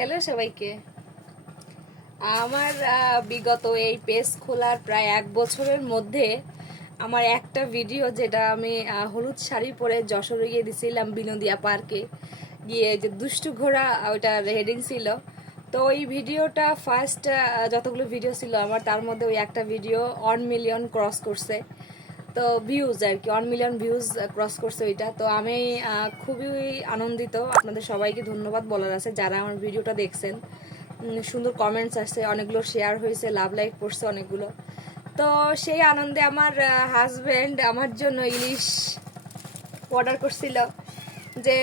Hello সবাইকে। আমার বিগত এই পেজ খোলার প্রায় 1 বছরের মধ্যে আমার একটা ভিডিও, যেটা আমি হলুদ শাড়ি পরে যশোরে গিয়ে দিছিলাম বিনোদিয়া পার্কে গিয়ে, যে দুষ্টু ঘোড়া, ওইটার হেডিং ছিল। তো ওই ভিডিওটা ফার্স্ট যতগুলো ভিডিও ছিল আমার, তার মধ্যে ওই একটা ভিডিও 1 মিলিয়ন ক্রস করছে। তো ভিউজ আর কি 1 মিলিয়ন ভিউজ ক্রস করছে ওইটা। তো আমি খুবই আনন্দিত। আপনাদের সবাইকে ধন্যবাদ বলার আছে যারা আমার ভিডিওটা দেখছেন। সুন্দর কমেন্টস আসছে, অনেকগুলো শেয়ার হয়েছে, লাভ লাইক করছে অনেকগুলো। তো সেই আনন্দে আমার হাজব্যান্ড আমার জন্য ইলিশ অর্ডার করছিল। যে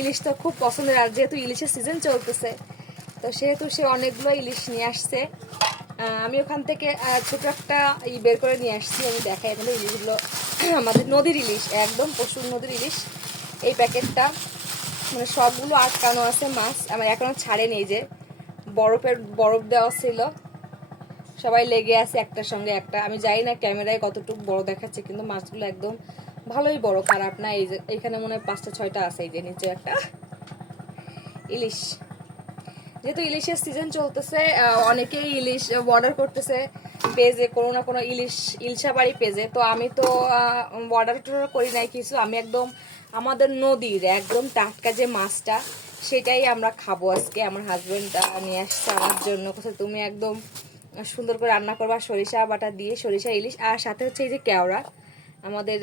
ইলিশ তো খুব পছন্দের, আর যেহেতু ইলিশের সিজন চলতেছে তো সেহেতু সে অনেকগুলো ইলিশ নিয়ে আসছে। আমি ওখান থেকে ছোট একটা বের করে নিয়ে আসছি, আমি দেখাই এখানে ইলিশগুলো। আমাদের নদীর ইলিশ, একদম পশুর নদীর ইলিশ। এই প্যাকেটটা মানে সবগুলো আটকানো আছে মাছ, আমার এখনো ছাড়েনি। যে বরফ দেওয়া ছিল, সবাই লেগে আছে একটার সঙ্গে একটা। আমি জানি না ক্যামেরায় কতটুকু বড় দেখাচ্ছে, কিন্তু মাছগুলো একদম ভালোই বড়, খারাপ না। এই যে এখানে মনে হয় 5টা 6টা আছে, এই যে নিচে একটা ইলিশ। যেহেতু ইলিশের সিজন চলতেছে, অনেকেই ইলিশ অর্ডার করতেছে পেজে, কোনো না কোনো ইলশাবাড়ি পেজে। তো আমি তো অর্ডার করি নাই কিছু, আমি একদম আমাদের নদীর একদম টাটকা যে মাছটা, সেটাই আমরা খাবো আজকে। আমার হাজবেন্ড নিয়ে আসছে আমার জন্য, কোথাও তুমি একদম সুন্দর করে রান্না করবা সরিষা বাটা দিয়ে, সরিষা ইলিশ। আর সাথে হচ্ছে এই যে কেওড়া, আমাদের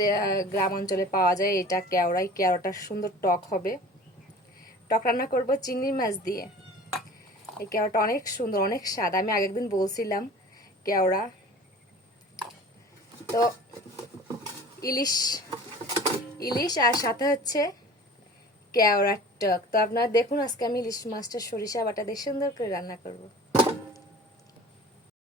গ্রাম অঞ্চলে পাওয়া যায় এটা কেওড়া। এই কেওড়াটা সুন্দর টক হবে, টক রান্না করবো চিংড়ি মাছ দিয়ে। এই কেওড়াটা অনেক সুন্দর, অনেক স্বাদ। আমি আগের দিন বলছিলাম কেওড়া। তো ইলিশ ইলিশ আর সাথে হচ্ছে কেওড়ার টক। তো আপনারা দেখুন, আজকে আমি ইলিশ মাছটা সরিষা বাটা দিয়ে সুন্দর করে রান্না করব।